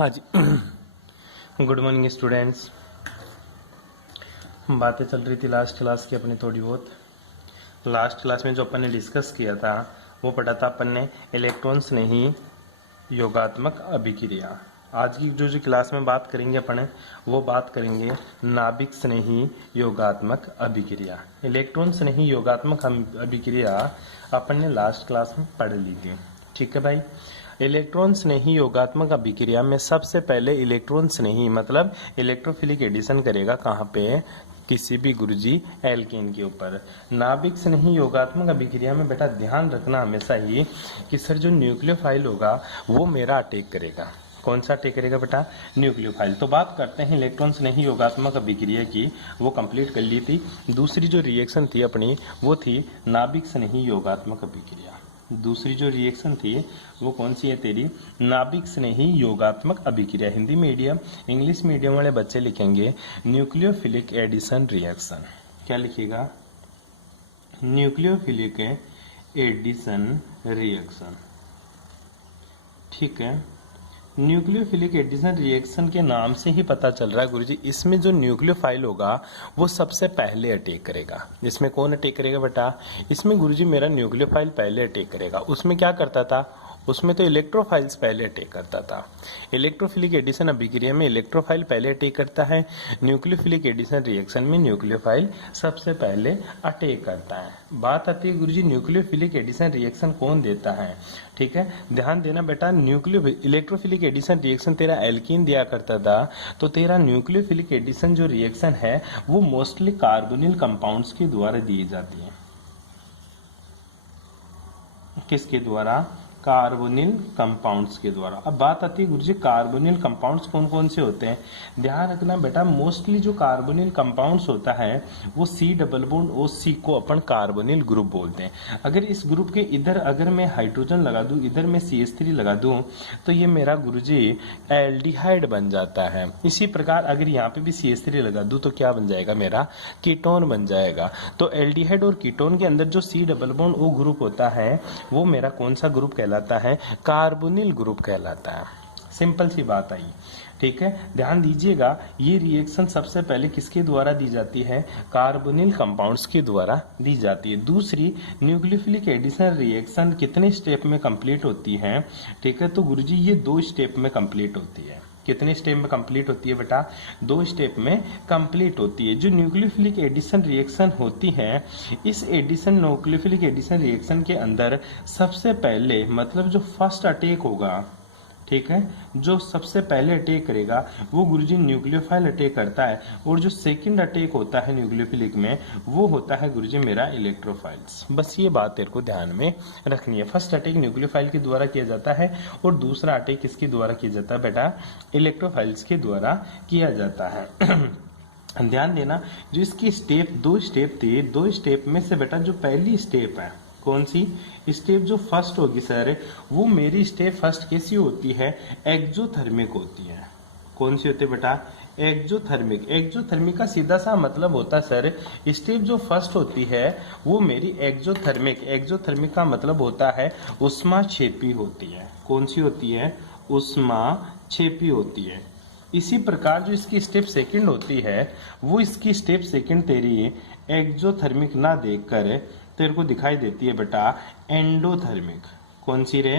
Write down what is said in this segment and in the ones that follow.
हाँ जी। Good morning students. बातें चल रही थी लास्ट क्लास की अपनी थोड़ी बहुत। लास्ट क्लास में जो अपन ने डिस्कस किया था वो पढ़ा था अपन ने इलेक्ट्रॉन्स नहीं योगात्मक अभिक्रिया। आज की जो क्लास में बात करेंगे अपन वो बात करेंगे नाभिक स्नेही योगात्मक अभिक्रिया। इलेक्ट्रॉन स्नेही योगात्मक अभिक्रिया अपन ने लास्ट क्लास में पढ़ ली थी। ठीक है भाई। इलेक्ट्रॉन स्नेही योगात्मक अभिक्रिया में सबसे पहले इलेक्ट्रॉन स्नेही मतलब इलेक्ट्रोफिलिक एडिशन करेगा कहाँ पे, किसी भी गुरुजी एल्केन के ऊपर। नाभिक स्नेही योगात्मक अभिक्रिया में बेटा ध्यान रखना हमेशा ही कि सर जो न्यूक्लियोफाइल होगा वो मेरा अटैक करेगा। कौन सा अटैक करेगा बेटा? न्यूक्लियोफाइल। तो बात करते हैं इलेक्ट्रॉन स्नेही योगात्मक अभिक्रिया की, वो कंप्लीट कर ली थी। दूसरी जो रिएक्शन थी अपनी वो थी नाभिक स्नेही योगात्मक अभिक्रिया। दूसरी जो रिएक्शन थी वो कौन सी है तेरी? नाभिक स्नेही योगात्मक अभिक्रिया। हिंदी मीडियम इंग्लिश मीडियम वाले बच्चे लिखेंगे न्यूक्लियोफिलिक एडिशन रिएक्शन। क्या लिखिएगा? Nucleophilic addition reaction. ठीक है। न्यूक्लियोफिलिक एडिशन रिएक्शन के नाम से ही पता चल रहा है गुरुजी इसमें जो न्यूक्लियोफाइल होगा वो सबसे पहले अटैक करेगा। इसमें कौन अटैक करेगा बेटा? इसमें गुरुजी मेरा न्यूक्लियोफाइल पहले अटैक करेगा। उसमें क्या करता था? उसमें तो इलेक्ट्रोफाइल्स पहले अटैक करता था। इलेक्ट्रोफिलिक एडिशन अभिक्रिया में इलेक्ट्रोफाइल पहले अटैक करता है। न्यूक्लियोफिलिक एडिशन रिएक्शन में न्यूक्लियोफाइल सबसे पहले अटैक करता है। बात आती है गुरुजी न्यूक्लियोफिलिक एडिशन रिएक्शन कौन देता है? ठीक है, ध्यान देना बेटा। इलेक्ट्रोफिलिक एडिशन रिएक्शन तेरा एल्कीन दिया करता था, तो तेरा न्यूक्लियोफिलिक एडिशन जो रिएक्शन है वो मोस्टली कार्बोनिल कंपाउंड्स के द्वारा दी जाती है। किसके द्वारा? कार्बोनिल कंपाउंड्स के द्वारा। अब बात आती है गुरुजी कार्बोनिल कंपाउंड्स कौन कौन से होते हैं? ध्यान रखना बेटा, मोस्टली जो कार्बोनिल कंपाउंड्स होता है वो C डबल बॉन्ड OC को अपन कार्बोनिल ग्रुप बोलते हैं। अगर इस ग्रुप के इधर अगर मैं हाइड्रोजन लगा दूं, इधर मैं CH3 लगा दूं, तो ये मेरा गुरुजी एल्डिहाइड बन जाता है। इसी प्रकार अगर यहाँ पे भी CH3 लगा दूं तो क्या बन जाएगा? मेरा कीटोन बन जाएगा। तो एल्डिहाइड और कीटोन के अंदर जो C double bond O group होता है वो मेरा कौन सा ग्रुप कहलाता है? कार्बोनिल ग्रुप कहलाता है। सिंपल सी बात आई। ठीक है, ध्यान दीजिएगा। ये रिएक्शन सबसे पहले किसके द्वारा दी जाती है? कार्बोनिल कंपाउंड्स के द्वारा दी जाती है। दूसरी न्यूक्लियोफिलिक एडिशन रिएक्शन कितने स्टेप में कंप्लीट होती है? ठीक है, तो गुरुजी ये 2 स्टेप में कंप्लीट होती है। कितने स्टेप में कंप्लीट होती है बेटा? 2 स्टेप में कंप्लीट होती है। जो न्यूक्लियोफिलिक एडिशन रिएक्शन होती है, इस एडिशन न्यूक्लियोफिलिक एडिशन रिएक्शन के अंदर सबसे पहले मतलब जो फर्स्ट अटैक होगा, ठीक है, जो सबसे पहले अटैक करेगा वो गुरुजी न्यूक्लियोफाइल अटैक करता है। और जो सेकंड अटैक होता है न्यूक्लियोफिलिक में वो होता है गुरुजी मेरा इलेक्ट्रोफाइल्स। बस ये बात तेरे को ध्यान में रखनी है। फर्स्ट अटैक न्यूक्लियोफाइल के द्वारा किया जाता है और दूसरा अटैक किसके द्वारा किया जाता है बेटा? इलेक्ट्रोफाइल्स के द्वारा किया जाता है। ध्यान देना, जो इसकी स्टेप 2 स्टेप थी, 2 स्टेप में से बेटा जो पहली स्टेप है कौन सी? स्टेप जो फर्स्ट होगी सर वो मेरी स्टेप फर्स्ट कैसी होती है? एक्सोथर्मिक होती है। कौन सी होती है बेटा? एक्सोथर्मिक। एक्सोथर्मिक का सीधा सा मतलब होता है सर स्टेप जो फर्स्ट होती है वो मेरी एक्सोथर्मिक। एक्सोथर्मिक का मतलब होता है उष्माक्षेपी होती है। कौन सी होती है? उष्माक्षेपी होती है। इसी प्रकार जो इसकी स्टेप सेकंड होती है वो इसकी स्टेप सेकंड तेरी एक्सोथर्मिक ना देखकर तेरे को दिखाई देती है बेटा एंडोथर्मिक। कौन सी रे?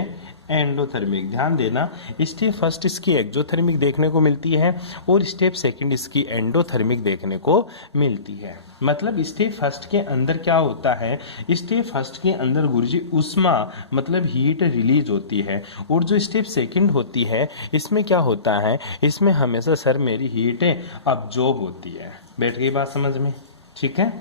एंडोथर्मिक। ध्यान देना, स्टेप फर्स्ट इसकी एक्सोथर्मिक देखने को मिलती है और स्टेप सेकंड इसकी एंडोथर्मिक देखने को मिलती है। मतलब स्टेप फर्स्ट के अंदर क्या होता है? स्टेप फर्स्ट के अंदर गुरुजी उष्मा मतलब हीट रिलीज होती है। और जो स्टेप सेकंड होती है इसमें क्या होता है? इसमें हमेशा सर मेरी हीट अब्जॉर्ब होती है। बैठ गई बात समझ में? ठीक है।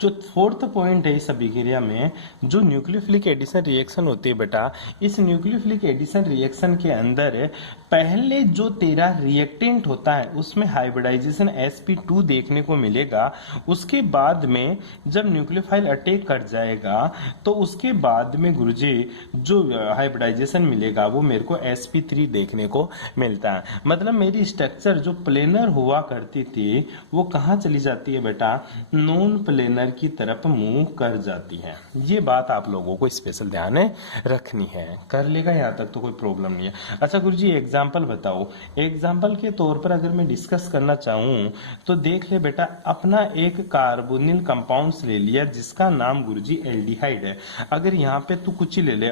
जो फोर्थ पॉइंट है इस अभिक्रिया में, जो न्यूक्लियोफिलिक एडिशन रिएक्शन होती है बेटा, इस न्यूक्लियोफिलिक एडिशन रिएक्शन के अंदर पहले जो तेरा रिएक्टेंट होता है उसमें हाइब्रिडाइजेशन sp2 देखने को मिलेगा। उसके बाद में जब न्यूक्लियोफाइल अटैक कर जाएगा तो उसके बाद में गुरुजी जो हाइब्रिडाइजेशन मिलेगा वो मेरे को sp3 देखने को मिलता है। मतलब मेरी स्ट्रक्चर जो प्लेनर हुआ करती थी वो कहाँ चली जाती है बेटा? नॉन प्लेनर अंदर की तरफ मूव कर जाती है। ये बात आप लोगों को स्पेशल ध्यान रखनी है। कर लेगा यहाँ तक तो कोई प्रॉब्लम नहीं है। अच्छा गुरुजी एग्जाम्पल बताओ। एग्जाम्पल के तौर पर अगर मैं डिस्कस करना चाहूँ तो देख ले बेटा, अपना एक कार्बोनिल कंपाउंड्स ले लिया जिसका नाम गुरुजी एल्डिहाइड है। अगर यहाँ पे तू कुछ ही ले ले,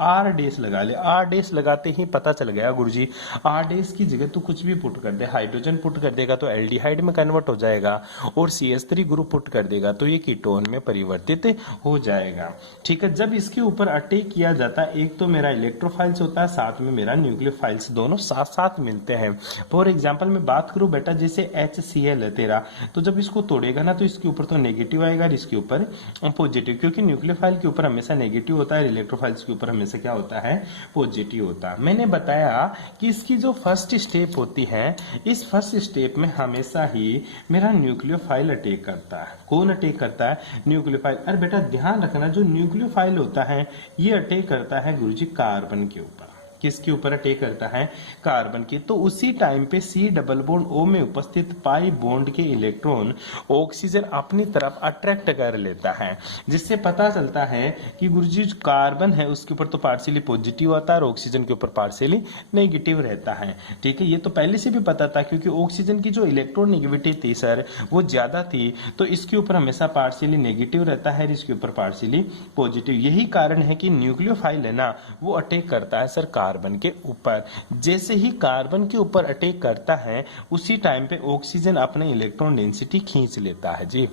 आर डेस लगा ले। आर डेस लगाते ही पता चल गया गुरुजी, आर डेस की जगह तू कुछ भी पुट कर दे, हाइड्रोजन पुट कर देगा तो एल्डिहाइड में कन्वर्ट हो जाएगा, और CH3 ग्रुप पुट कर देगा तो ये कीटोन में परिवर्तित हो जाएगा। ठीक है, जब इसके ऊपर अटैक किया जाता है, एक तो मेरा इलेक्ट्रोफाइल्स होता है, साथ में मेरा न्यूक्लियोफाइल्स, दोनों साथ साथ मिलते हैं। फॉर एग्जाम्पल मैं बात करूं बेटा, जैसे HCl है तेरा, तो जब इसको तोड़ेगा ना तो इसके ऊपर तो नेगेटिव आएगा, इसके ऊपर पॉजिटिव, क्योंकि न्यूक्लियोफाइल के ऊपर हमेशा नेगेटिव होता है, इलेक्ट्रोफाइल्स के ऊपर हमेशा क्या होता है, पॉजिटिव होता है। मैंने बताया कि इसकी जो फर्स्ट स्टेप होती है, इस फर्स्ट स्टेप में हमेशा ही मेरा न्यूक्लियोफाइल अटैक करता है। कौन अटैक करता है? न्यूक्लियोफाइल। अरे बेटा ध्यान रखना, जो न्यूक्लियोफाइल होता है ये अटैक करता है गुरुजी कार्बन के ऊपर। किसके ऊपर अटैक करता है? कार्बन की। तो उसी टाइम पे C डबल बॉन्ड O में उपस्थित पाई बॉन्ड के इलेक्ट्रॉन ऑक्सीजन अपनी तरफ अट्रैक्ट कर लेता है, जिससे पता चलता है कि गुरुजी कार्बन है उसके ऊपर तो पार्शियली पॉजिटिव आता है और ऑक्सीजन के ऊपर पार्शियली नेगेटिव रहता है। ठीक है, ये तो पहले से भी पता था, क्योंकि ऑक्सीजन की जो इलेक्ट्रोनेगेटिविटी थी सर वो ज्यादा थी, तो इसके ऊपर हमेशा पार्शियली नेगेटिव रहता है, इसके ऊपर पार्शियली पॉजिटिव। यही कारण है कि न्यूक्लियोफाइल है ना, वो अटैक करता है सर कार्बन के ऊपर। जैसे ही कार्बन के ऊपर अटैक करता है उसी टाइम पे ऑक्सीजन अपने इलेक्ट्रॉन डेंसिटी खींच लेता है। जी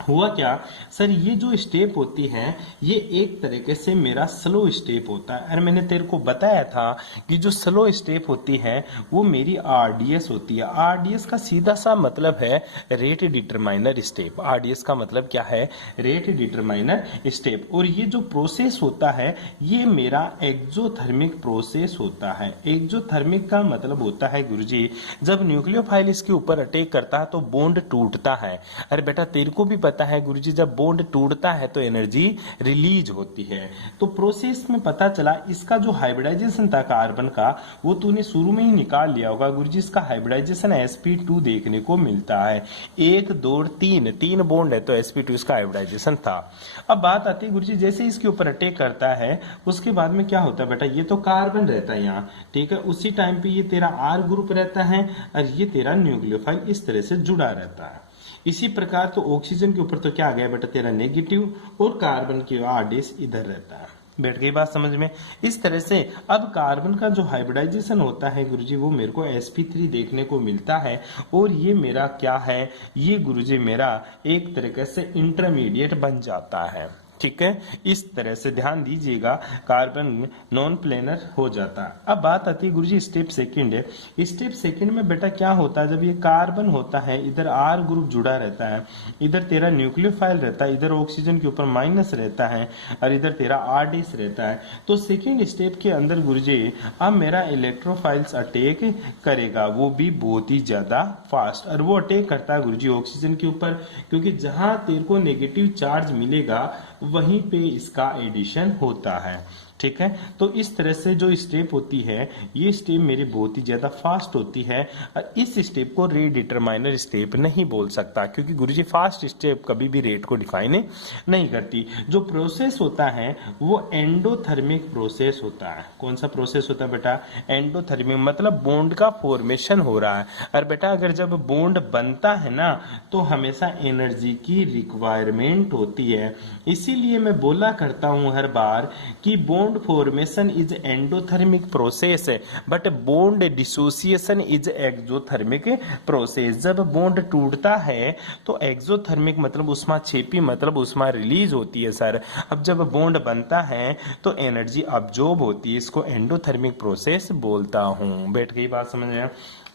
हुआ क्या सर, ये जो स्टेप होती है ये एक तरीके से मेरा स्लो स्टेप होता है। और मैंने तेरे को बताया था कि जो स्लो स्टेप होती है वो मेरी RDS होती है। RDS का सीधा सा मतलब है रेट डिटरमाइनर स्टेप। RDS का मतलब क्या है? Rate determiner step. और ये जो प्रोसेस होता है ये मेरा एक्सोथर्मिक प्रोसेस होता है। एक्सोथर्मिक का मतलब होता है गुरुजी, जब न्यूक्लियोफाइल इसके ऊपर अटैक करता है तो बॉन्ड टूटता है। अरे बेटा तेरे को भी पता है गुरुजी, जब बॉन्ड टूटता है तो एनर्जी रिलीज होती है। तो प्रोसेस में पता चला इसका जो हाइब्रिडाइजेशन था कार्बन का, वो तूने शुरू में ही निकाल लिया होगा गुरुजी। इसका हाइब्रिडाइजेशन sp2 देखने को मिलता है। 1 2 3 बॉन्ड है तो sp2 इसका हाइब्रिडाइजेशन था। अब बात आती है गुरुजी, जैसे इसके ऊपर अटैक करता है उसके बाद में क्या होता है बेटा, ये तो कार्बन रहता है यहाँ, ठीक है, उसी टाइम पे ये तेरा R ग्रुप रहता है और ये तेरा न्यूक्लियोफाइल इस तरह से जुड़ा रहता है। इसी प्रकार तो ऑक्सीजन के ऊपर तो क्या आ गया बेटा तेरा नेगेटिव, और कार्बन की RDS इधर रहता है। बैठ गई बात समझ में? इस तरह से अब कार्बन का जो हाइब्रिडाइजेशन होता है गुरुजी वो मेरे को sp3 देखने को मिलता है, और ये मेरा क्या है, ये गुरुजी मेरा एक तरीके से इंटरमीडिएट बन जाता है। ठीक है, इस तरह से ध्यान दीजिएगा, कार्बन नॉन प्लेनर हो जाता है। अब बात आती है गुरुजी स्टेप सेकंड है। स्टेप सेकंड में बेटा क्या होता है, जब ये कार्बन होता है इधर R ग्रुप जुड़ा रहता है, इधर तेरा न्यूक्लियोफाइल रहता है, इधर ऑक्सीजन के ऊपर माइनस रहता है और इधर तेरा RDS रहता है। तो सेकेंड स्टेप के अंदर गुरुजी अब मेरा इलेक्ट्रोफाइल्स अटैक करेगा, वो भी बहुत ही ज्यादा फास्ट। और वो अटैक करता है गुरुजी ऑक्सीजन के ऊपर, क्योंकि जहां तेरे को नेगेटिव चार्ज मिलेगा वहीं पे इसका एडिशन होता है। ठीक है, तो इस तरह से जो स्टेप होती है ये स्टेप मेरी बहुत ही ज्यादा फास्ट होती है, और इस स्टेप को रेट डिटरमाइनर स्टेप नहीं बोल सकता, क्योंकि गुरुजी फास्ट स्टेप कभी भी रेट को डिफाइन नहीं करती। जो प्रोसेस होता है वो एंडोथर्मिक प्रोसेस होता है। कौन सा प्रोसेस होता है बेटा? एंडोथर्मिक, मतलब बॉन्ड का फॉर्मेशन हो रहा है। और बेटा अगर जब बॉन्ड बनता है ना तो हमेशा एनर्जी की रिक्वायरमेंट होती है। इसीलिए मैं बोला करता हूं हर बार कि bond formation is endothermic process but bond dissociation is exothermic process। जब बॉन्ड टूटता है तो एक्सोथर्मिक मतलब उष्मा छेपी, मतलब उष्मा रिलीज होती है सर। अब जब बॉन्ड बनता है तो एनर्जी अब्जॉर्ब होती है, इसको एंडोथर्मिक प्रोसेस बोलता हूं। बैठ गई बात समझ में?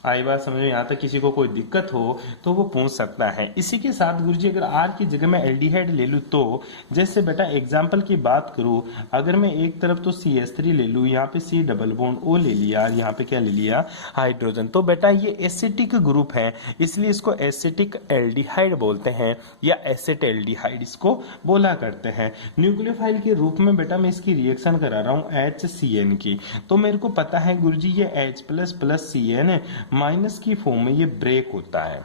आई बात समझ में? यहाँ तक किसी को कोई दिक्कत हो तो वो पूछ सकता है। इसी के साथ गुरुजी अगर R की जगह मैं एल्डिहाइड ले लूँ तो, जैसे बेटा एग्जाम्पल की बात करूँ, अगर मैं एक तरफ तो CH3 ले लूँ, यहाँ पे C डबल बॉन्ड O ले लिया, यहाँ पे क्या ले लिया, हाइड्रोजन, तो बेटा ये एसिटिक ग्रुप है, इसलिए इसको एसिटिक एल्डिहाइड बोलते हैं या एसिट एल्डिहाइड इसको बोला करते हैं। न्यूक्लियोफाइल के रूप में बेटा मैं इसकी रिएक्शन करा रहा हूँ HCN की, तो मेरे को पता है गुरुजी ये H++CN माइनस की फॉर्म में ये ब्रेक होता है।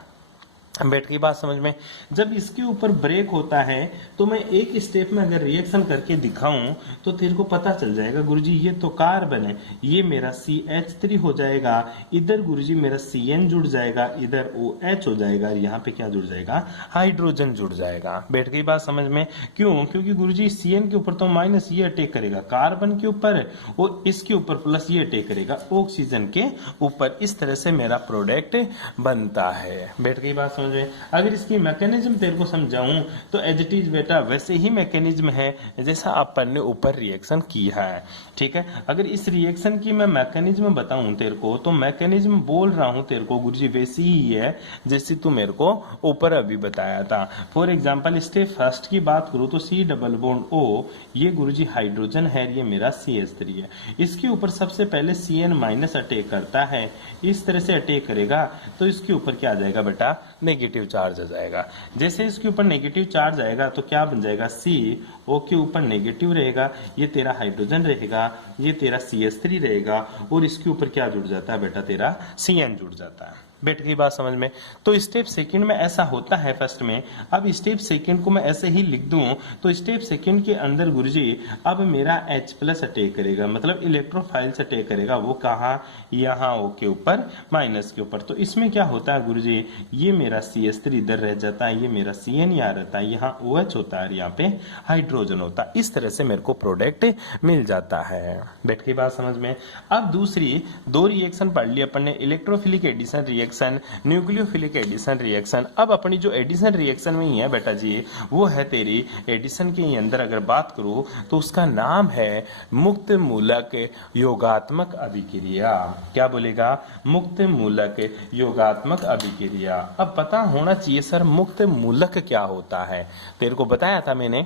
बैठ की बात समझ में। जब इसके ऊपर ब्रेक होता है तो मैं एक स्टेप में अगर रिएक्शन करके दिखाऊं तो तेरे को पता चल जाएगा गुरुजी ये तो कार्बन है, ये मेरा CH3 हो जाएगा, इधर गुरुजी मेरा CN जुड़ जाएगा, इधर OH हो जाएगा, और यहाँ पे क्या जुड़ जाएगा, हाइड्रोजन जुड़ जाएगा। बैठ गई बात समझ में। क्यों? क्योंकि गुरुजी CN के ऊपर तो माइनस ये अटैक करेगा कार्बन के ऊपर, और इसके ऊपर प्लस ये अटैक करेगा ऑक्सीजन के ऊपर। इस तरह से मेरा प्रोडक्ट बनता है। बैठ गई बात समझ में। अगर इसकी मैकेनिज्म तेरे को समझाऊं तो एज इट इज बेटा वैसे ही मैकेनिज्म है जैसा अपन ने ऊपर रिएक्शन किया है। ठीक है, अगर इस रिएक्शन की मैं मैकेनिज्म बताऊं तेरे को तो मैकेनिज्म बोल रहा हूं तेरे को गुरुजी वैसी ही है जैसे तू मेरे को ऊपर अभी बताया था। फॉर एग्जाम्पल स्टेप फर्स्ट की बात करूं तो C डबल बॉन्ड O, ये गुरुजी हाइड्रोजन है, ये मेरा CH3 है। इसके ऊपर सबसे पहले CN माइनस अटैक करता है, इस तरह से अटैक करेगा तो इसके ऊपर क्या आ जाएगा बेटा, नेगेटिव चार्ज आ जाएगा। जैसे इसके ऊपर नेगेटिव चार्ज आएगा तो क्या बन जाएगा, CO के ऊपर नेगेटिव रहेगा, ये तेरा हाइड्रोजन रहेगा, ये तेरा CH3 रहेगा, और इसके ऊपर क्या जुड़ जाता है बेटा, तेरा CN जुड़ जाता है। बैठ गई बात समझ में। तो स्टेप सेकंड में ऐसा होता है फर्स्ट में। अब स्टेप सेकंड को मैं ऐसे ही लिख दूं तो स्टेप सेकंड के अंदर गुरुजी अब मेरा H प्लस अटैक करेगा, मतलब इलेक्ट्रोफाइल से अटैक करेगा। वो कहाँ, यहाँ O के ऊपर माइनस के ऊपर। तो इसमें क्या होता है गुरुजी, ये मेरा CH3 इधर रह जाता है, ये मेरा CN यहाँ रहता है, यहाँ OH होता है, यहाँ पे हाइड्रोजन होता है। इस तरह से मेरे को प्रोडक्ट मिल जाता है। बैठ गई बात समझ में। अब दूसरी दो रिएक्शन पढ़ ली अपन ने, electrophilic addition reaction, nucleophilic addition reaction. अब अपनी जो एडिशन रिएक्शन में ही है बेटा जी, वो है तेरी एडिशन के अंदर अगर बात करूं तो उसका नाम है मुक्त मूलक योगात्मक अभिक्रिया। क्या बोलेगा, मुक्त मूलक योगात्मक अभिक्रिया। अब पता होना चाहिए सर मुक्त मूलक क्या होता है, तेरे को बताया था मैंने।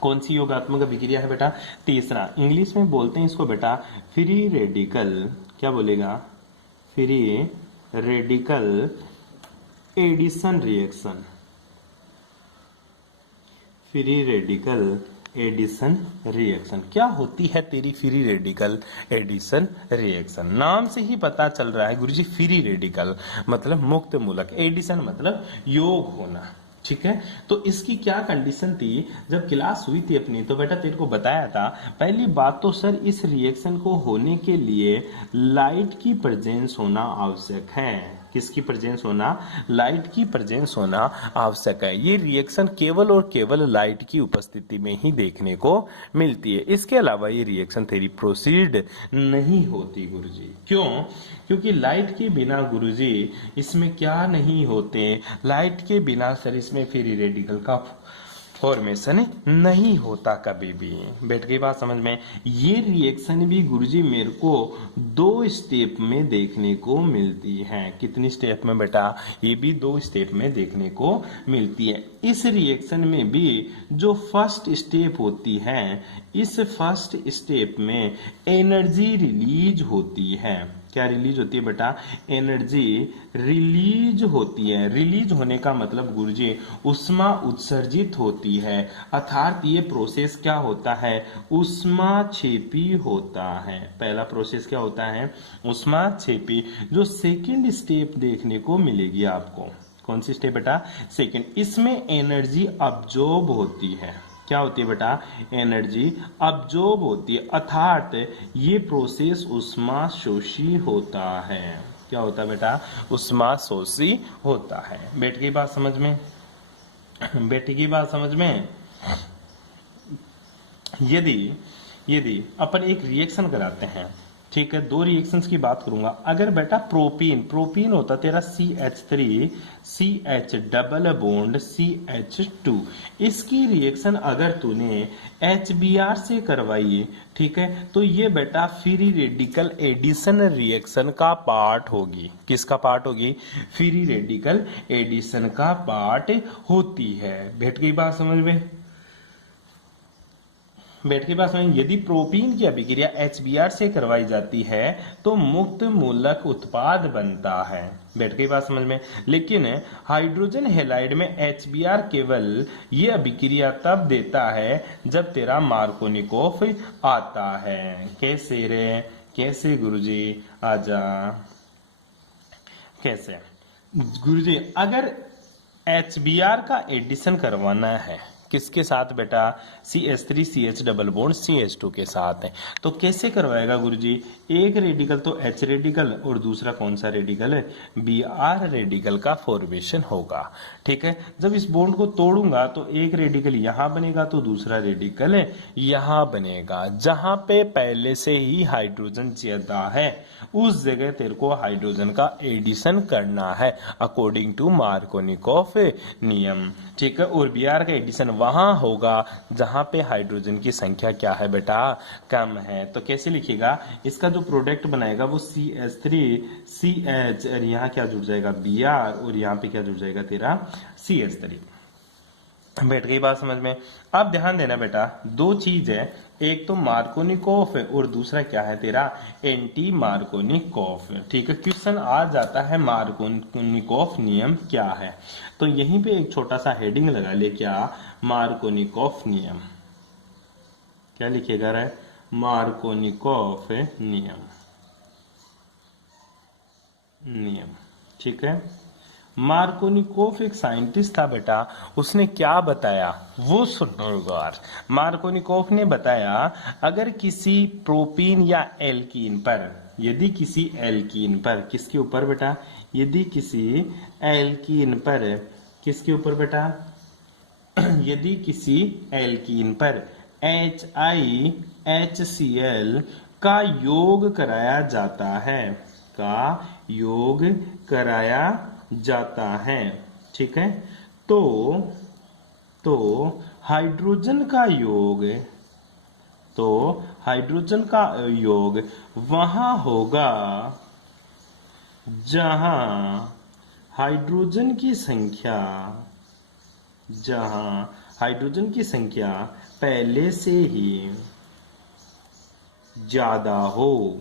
कौन सी योगात्मक अभिक्रिया है बेटा, तीसरा, इंग्लिश में बोलते हैं इसको बेटा फ्री रेडिकल। क्या बोलेगा, free radical addition reaction, free radical addition reaction. क्या होती है तेरी फ्री रेडिकल एडिशन रिएक्शन, नाम से ही पता चल रहा है गुरुजी, फ्री रेडिकल मतलब मुक्त मूलक, एडिशन मतलब योग होना। ठीक है, तो इसकी क्या कंडीशन थी जब क्लास हुई थी अपनी, तो बेटा तेरे को बताया था। पहली बात तो सर इस रिएक्शन को होने के लिए लाइट की प्रेजेंस होना आवश्यक है। किसकी प्रेजेंस होना, लाइट की प्रेजेंस होना आवश्यक है। ये रिएक्शन केवल और केवल लाइट की उपस्थिति में ही देखने को मिलती है। इसके अलावा ये रिएक्शन तेरी प्रोसीड नहीं होती गुरुजी। क्यों? क्योंकि लाइट के बिना गुरुजी इसमें क्या नहीं होते, लाइट के बिना सर इसमें फ्री रेडिकल का फॉर्मेशन नहीं होता कभी भी। बैठ गई बात समझ में। ये रिएक्शन भी गुरुजी मेरे को दो स्टेप में देखने को मिलती है। कितनी स्टेप में बेटा, ये भी दो स्टेप में देखने को मिलती है। इस रिएक्शन में भी जो फर्स्ट स्टेप होती है, इस फर्स्ट स्टेप में एनर्जी रिलीज होती है। क्या रिलीज होती है बेटा, एनर्जी रिलीज होती है। रिलीज होने का मतलब गुरुजी उष्मा उत्सर्जित होती है, अर्थात ये प्रोसेस क्या होता है, उष्माक्षेपी होता है। पहला प्रोसेस क्या होता है, उष्माक्षेपी। जो सेकंड स्टेप देखने को मिलेगी आपको, कौन सी स्टेप बेटा, सेकंड, इसमें एनर्जी अब्जॉर्ब होती है। क्या होती है बेटा, एनर्जी अब्जॉर्ब होती है, अर्थात ये प्रोसेस उष्माशोषी होता है। क्या होता है बेटा, उष्माशोषी होता है। बैठ गई बात समझ में, बैठ गई बात समझ में। यदि अपन एक रिएक्शन कराते हैं, ठीक है, दो रिएक्शंस की बात करूंगा। अगर बेटा प्रोपीन होता तेरा CH3 CH double bond CH2, इसकी रिएक्शन अगर तूने HBr से करवाई, ठीक है, तो ये बेटा फ्री रेडिकल एडिशन रिएक्शन का पार्ट होगी। किसका पार्ट होगी, फ्री रेडिकल एडिशन का पार्ट होती है। बैठ गई बात समझ में, बैठ के पास में। यदि प्रोपीन की अभिक्रिया HBr से करवाई जाती है तो मुक्त मूलक उत्पाद बनता है। बैठ गई बात समझ में। लेकिन हाइड्रोजन हैलाइड में HBr केवल ये अभिक्रिया तब देता है जब तेरा मार्कोनिकोव आता है। कैसे रे, कैसे गुरुजी, आजा, कैसे गुरुजी, अगर HBr का एडिशन करवाना है किसके साथ बेटा, CH3 CH double bond CH2 के साथ है। तो कैसे करवाएगा गुरुजी, एक रेडिकल तो H रेडिकल और दूसरा कौन सा रेडिकल है, Br रेडिकल का फॉर्मेशन होगा। ठीक है, जब इस बॉन्ड को तोड़ूंगा तो एक रेडिकल यहां बनेगा तो दूसरा रेडिकल यहां बनेगा। जहां पे पहले से ही हाइड्रोजन ज्यादा है उस जगह तेरे को हाइड्रोजन का एडिशन करना है अकॉर्डिंग टू मार्कोनिकॉफ नियम। ठीक है, और Br का एडिशन वहां होगा जहां पे हाइड्रोजन की संख्या क्या है बेटा, कम है। तो कैसे लिखेगा, इसका जो प्रोडक्ट बनाएगा वो CH3 CH और यहाँ क्या जुड़ जाएगा Br और यहाँ पे क्या जुड़ जाएगा तेरा CH3। बैठ गई बात समझ में। अब ध्यान देना बेटा, दो चीज है, एक तो मार्कोनिकॉफ है और दूसरा क्या है तेरा एंटी मार्कोनिकॉफ। ठीक है, क्वेश्चन आ जाता है मार्कोनिकॉफ नियम क्या है, तो यहीं पे एक छोटा सा हेडिंग लगा ले, क्या मार्कोनिकॉफ नियम, क्या लिखेगा रे, मार्कोनिकॉफ नियम। ठीक है, मार्कोनिकॉफ एक साइंटिस्ट था बेटा, उसने क्या बताया वो सुनो गौर। मार्कोनिकॉफ ने बताया अगर किसी प्रोपीन या एल्कीन पर, यदि किसी एल्कीन पर, किसके ऊपर बेटा, यदि किसी एल्कीन पर, किसके ऊपर बेटा, यदि किसी एल्कीन पर HiHCl का योग कराया जाता है, का योग कराया जाता है, ठीक है, तो हाइड्रोजन का योग, तो हाइड्रोजन का योग वहां होगा जहां हाइड्रोजन की संख्या, जहां हाइड्रोजन की संख्या पहले से ही ज्यादा हो।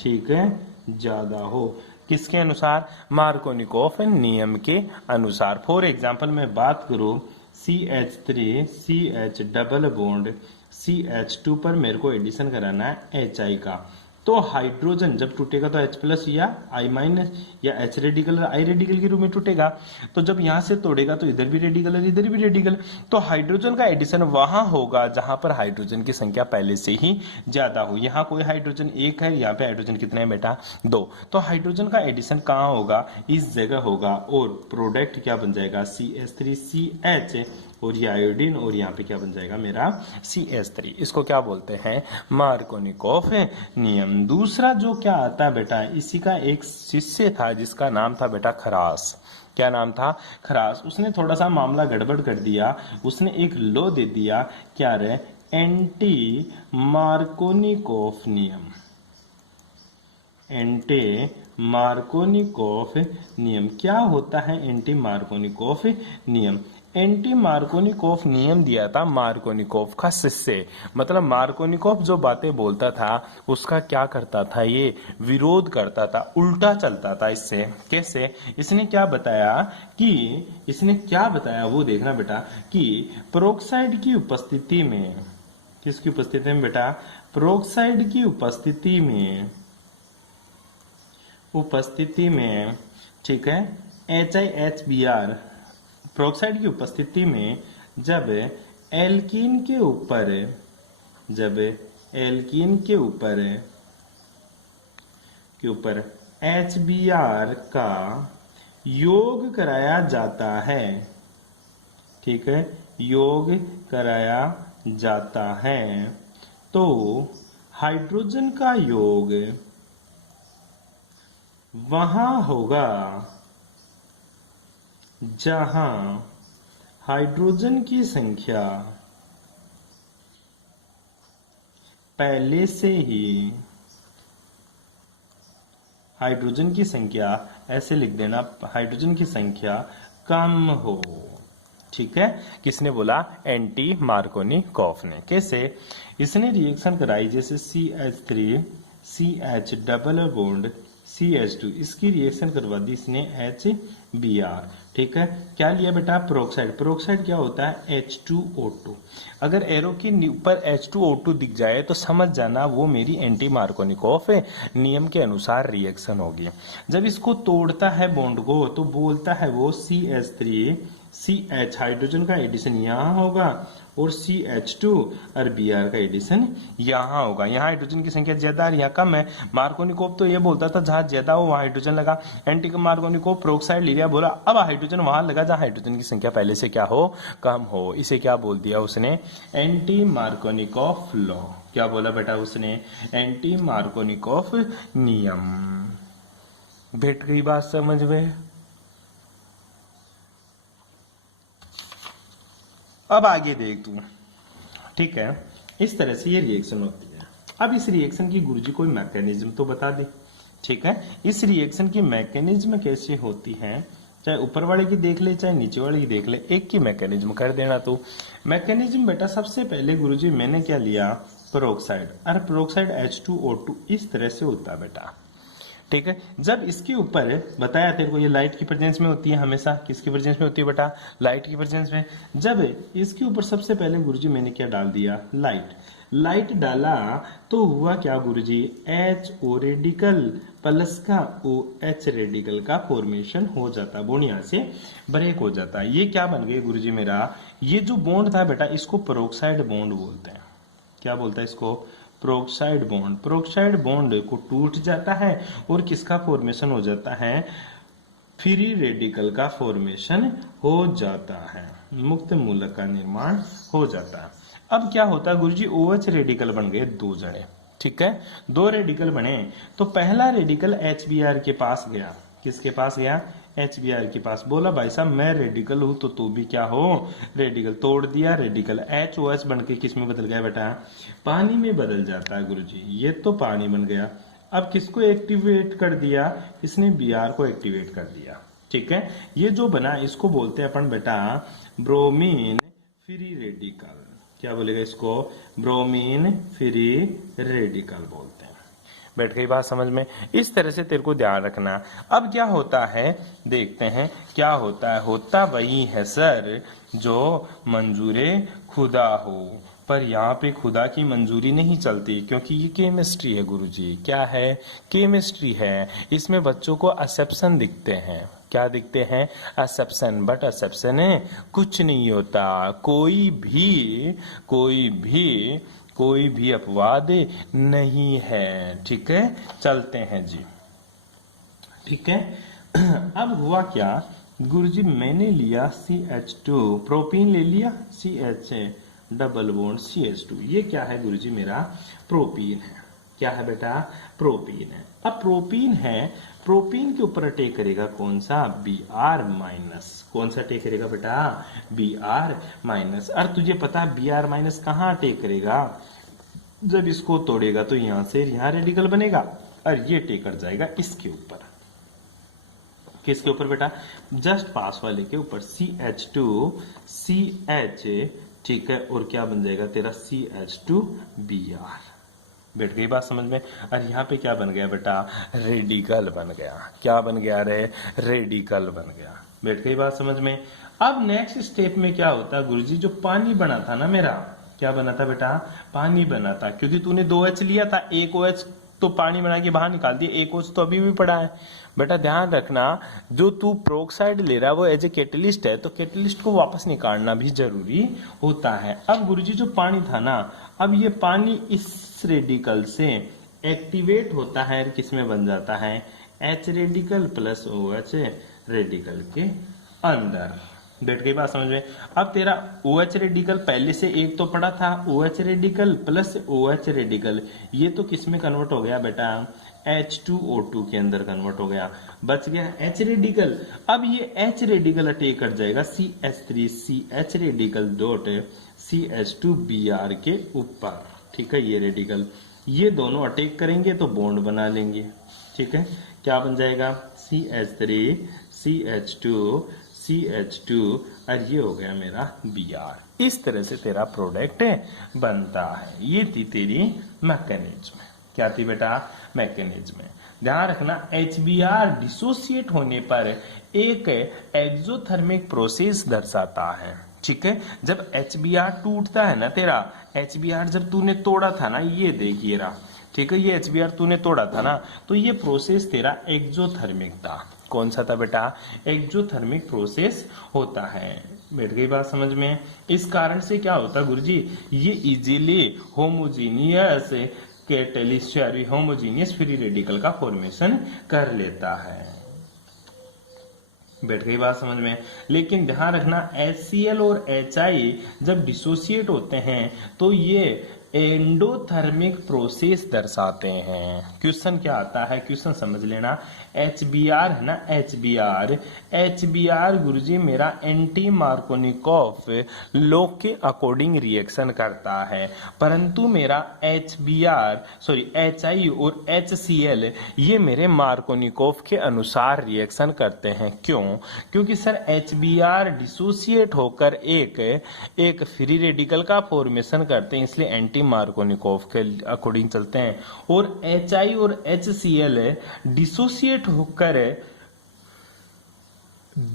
ठीक है, ज्यादा हो, किसके अनुसार, मार्कोनिकॉफ नियम के अनुसार। फॉर एग्जाम्पल मैं बात करूं CH3 CH double bond CH2 पर मेरे को एडिशन कराना है HI का, तो हाइड्रोजन जब टूटेगा तो H प्लस या I माइनस या H रेडिकल और I रेडिकल के रूप में टूटेगा। तो जब यहां से तोड़ेगा तो इधर भी रेडिकल और इधर भी रेडिकल, तो हाइड्रोजन का एडिशन वहां होगा जहां पर हाइड्रोजन की संख्या पहले से ही ज्यादा हो। यहाँ कोई हाइड्रोजन एक है, यहाँ पे हाइड्रोजन कितने हैं बेटा, 2, तो हाइड्रोजन का एडिशन कहाँ होगा, इस जगह होगा, और प्रोडक्ट क्या बन जाएगा CH3 CH और ये आयोडीन और यहाँ पे क्या बन जाएगा मेरा CH3। इसको क्या बोलते हैं, मार्कोनिकॉफ नियम। दूसरा जो क्या आता है बेटा, इसी का एक शिष्य था जिसका नाम था बेटा खरास। क्या नाम था, खरास। उसने थोड़ा सा मामला गड़बड़ कर दिया, उसने एक लॉ दे दिया, क्या रे, एंटी मार्कोनिकॉफ नियम, एंटी मार्कोनिकॉफ नियम। क्या होता है एंटी मार्कोनिकॉफ नियम, एंटी मार्कोनिकॉफ नियम दिया था मार्कोनिकॉफ का शिष्य, मतलब मार्कोनिकॉफ जो बातें बोलता था उसका क्या करता था, ये विरोध करता था, उल्टा चलता था इससे। कैसे, इसने क्या बताया कि, इसने क्या बताया वो देखना बेटा, कि पेरोक्साइड की उपस्थिति में, किसकी उपस्थिति में बेटा, पेरोक्साइड की उपस्थिति में, ठीक है, HiHBr पेरोक्साइड की उपस्थिति में जब एल्कीन के ऊपर, जब एल्कीन के ऊपर HBr का योग कराया जाता है, ठीक है, योग कराया जाता है, तो हाइड्रोजन का योग वहां होगा जहां हाइड्रोजन की संख्या पहले से ही, हाइड्रोजन की संख्या, ऐसे लिख देना, हाइड्रोजन की संख्या कम हो। ठीक है, किसने बोला, एंटी मार्कोनिकॉफ ने। कैसे, इसने रिएक्शन कराई, जैसे CH3 CH double bond CH2, इसकी रिएक्शन करवा दी इसने HBr। ठीक है, क्या लिया बेटा? पेरोक्साइड। पेरोक्साइड क्या होता है? H2O2। अगर एरो के ऊपर H2O2 दिख जाए तो समझ जाना वो मेरी एंटी मार्कोनिकॉफ नियम के अनुसार रिएक्शन होगी। जब इसको तोड़ता है बॉन्ड को तो बोलता है वो CH3 CH, हाइड्रोजन का एडिशन यहाँ होगा और CH2 और Br का एडिशन यहाँ होगा। यहाँ हाइड्रोजन की संख्या ज्यादा और यहाँ कम है। मार्कोनिकोव तो ये बोलता था जहां ज्यादा हो वहां हाइड्रोजन लगा। एंटी मार्कोनिकोव पेरोक्साइड ले लिया, बोला अब हाइड्रोजन वहां लगा जहां हाइड्रोजन की संख्या पहले से क्या हो? कम हो। इसे क्या बोल दिया उसने? Anti Markovnikov law. क्या बोला बेटा उसने? एंटी मार्कोनिकोव नियम। बैठ गई बात समझ में? अब आगे देख तू। ठीक है, इस तरह से ये रिएक्शन होती है। अब इस रिएक्शन की गुरुजी कोई मैकेनिज्म तो बता दे। ठीक है, इस रिएक्शन की मैकेनिज्म कैसे होती है, चाहे ऊपर वाले की देख ले चाहे नीचे वाले की देख ले, एक की मैकेनिज्म कर देना। तो मैकेनिज्म बेटा सबसे पहले गुरुजी मैंने क्या लिया? पेरोक्साइड। और पेरोक्साइड H2O2 इस तरह से होता है बेटा। ठीक है, जब इसके ऊपर बताया तेरे को ये लाइट की प्रेजेंस में होती है हमेशा। किसकी प्रेजेंस में होती है बेटा? लाइट की प्रेजेंस में। जब इसके ऊपर सबसे पहले गुरुजी मैंने क्या डाल दिया? लाइट। लाइट डाला तो हुआ क्या गुरुजी? HO रेडिकल प्लस का OH रेडिकल का फॉर्मेशन हो जाता, बॉन्ड यहाँ से ब्रेक हो जाता है। ये क्या बन गया गुरुजी मेरा? ये जो बॉन्ड था बेटा इसको पेरोक्साइड बॉन्ड बोलते हैं। क्या बोलता है इसको? Peroxide bond. पेरोक्साइड बॉन्ड को टूट जाता है और किसका फॉर्मेशन हो जाता है? फ्री रेडिकल का फॉर्मेशन हो जाता है, मुक्त मूलक का निर्माण हो जाता है। अब क्या होता है गुरुजी? OH रेडिकल बन गए दो जड़े। ठीक है, दो रेडिकल बने तो पहला रेडिकल HBr के पास गया। किसके पास गया? HBr के पास। बोला भाई साहब मैं रेडिकल हूं तो तू भी क्या हो? रेडिकल। तोड़ दिया रेडिकल, HOH बन के किस में बदल गया बेटा? पानी में बदल जाता है गुरुजी। ये तो पानी बन गया। अब किसको एक्टिवेट कर दिया? इसने Br को एक्टिवेट कर दिया। ठीक है, ये जो बना इसको बोलते हैं अपन बेटा ब्रोमीन फ्री रेडिकल। क्या बोलेगा इसको? ब्रोमीन फ्री रेडिकल बोलते हैं। बैठ गई बात समझ में? इस तरह से तेरे को ध्यान रखना। अब क्या होता है देखते हैं क्या होता है। होता वही है सर जो मंजूरे खुदा हो, पर यहाँ पे खुदा की मंजूरी नहीं चलती क्योंकि ये केमिस्ट्री है गुरुजी। क्या है? केमिस्ट्री है। इसमें बच्चों को एक्सेप्शन दिखते हैं। क्या दिखते हैं? एक्सेप्शन। बट एक्सेप्शन कुछ नहीं होता। कोई भी अपवाद नहीं है। ठीक है, चलते हैं जी। ठीक है, अब हुआ क्या गुरुजी? मैंने लिया CH2, प्रोपीन ले लिया, CH डबल बॉन्ड CH2। ये क्या है गुरुजी? मेरा प्रोपीन है। क्या है बेटा? प्रोपीन है। अब प्रोपीन है, प्रोपीन के ऊपर अटैक करेगा कौन सा? Br minus. कौन सा अटैक करेगा बेटा? Br minus. और तुझे पता है Br माइनस कहाँ अटैक करेगा? जब इसको तोड़ेगा तो यहां से यहां रेडिकल बनेगा और ये अटैक कर जाएगा इसके ऊपर। किसके ऊपर बेटा? जस्ट पास वाले के ऊपर, CH2 CH। ठीक है, और क्या बन जाएगा तेरा? CH2 Br। बैठ गई बात समझ में? और यहाँ पे क्या बन गया बेटा? रेडिकल बन गया। क्या बन गया रे? रेडिकल बन गया। बैठ गई बात समझ में? अब नेक्स्ट स्टेप में क्या होता है गुरुजी? जो पानी बना था ना मेरा, क्या बना था बेटा? पानी बना था, क्योंकि तूने 2H लिया था। एक OH तो पानी बना के बाहर निकाल दिया, एक OH तो अभी भी पड़ा है। बेटा ध्यान रखना, जो तू पेरोक्साइड ले रहा है वो एज ए कैटलिस्ट है, तो कैटलिस्ट को वापस निकालना भी जरूरी होता है। अब गुरुजी जो पानी था ना, अब ये पानी इस रेडिकल से एक्टिवेट होता है, किसमें बन जाता है? H radical plus OH radical के अंदर। बैठ गई बात समझ में? अब तेरा OH रेडिकल पहले से एक तो पड़ा था, OH radical plus OH radical, ये तो किसमें कन्वर्ट हो गया बेटा? H2O2 के अंदर कन्वर्ट हो गया। बच गया H रेडिकल। अब ये H रेडिकल अटैक कर जाएगा CH3 CH radical dot CH2Br के ऊपर। ठीक है, ये रेडिकल, ये दोनों अटैक करेंगे तो बॉन्ड बना लेंगे। ठीक है, क्या बन जाएगा? CH3 CH2 CH2 और ये हो गया मेरा Br। इस तरह से तेरा प्रोडक्ट बनता है। ये थी तेरी मैकेनिज्म। क्या थी बेटा? मैकेनिज्म। ध्यान रखना HBr डिसोसिएट होने पर एक एक्सोथर्मिक प्रोसेस दर्शाता है। ठीक है, जब HBr टूटता है ना तेरा, HBr जब तूने तोड़ा था ना, ये देखिए रहा, ठीक है, ये HBr तूने तोड़ा था ना, तो ये प्रोसेस तेरा एक्सोथर्मिक था। कौन सा था बेटा? एक्सोथर्मिक प्रोसेस होता है। बैठ गई बात समझ में? इस कारण से क्या होता गुरुजी, ये easily homogeneous catalyst homogeneous free radical का फॉर्मेशन कर लेता है। बैठ गई बात समझ में? लेकिन ध्यान रखना HCl और HI जब डिसोसिएट होते हैं तो ये एंडोथर्मिक प्रोसेस दर्शाते हैं। क्वेश्चन क्या आता है, क्वेश्चन समझ लेना। HBr है ना, HBr गुरुजी मेरा एंटी मार्कोनिकॉफ लॉ के अकॉर्डिंग रिएक्शन करता है, परंतु मेरा HI और HCl ये मेरे मार्कोनिकॉफ के अनुसार रिएक्शन करते हैं। क्यों? क्योंकि सर HBr डिसोसिएट होकर एक फ्री रेडिकल का फॉर्मेशन करते हैं, इसलिए एंटी मार्कोनिकॉफ के अकॉर्डिंग चलते हैं। और HI और HCl डिसोसिएट होकर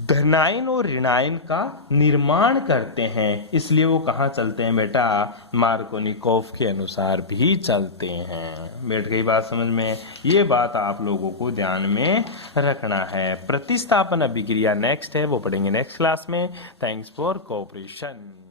धनायन और ऋणायन का निर्माण करते हैं, इसलिए वो कहाँ चलते हैं बेटा? मार्कोनिकॉफ के अनुसार भी चलते हैं। बैठ गई बात समझ में? ये बात आप लोगों को ध्यान में रखना है। प्रतिस्थापन अभिक्रिया नेक्स्ट है, वो पढ़ेंगे नेक्स्ट क्लास में। Thanks for cooperation.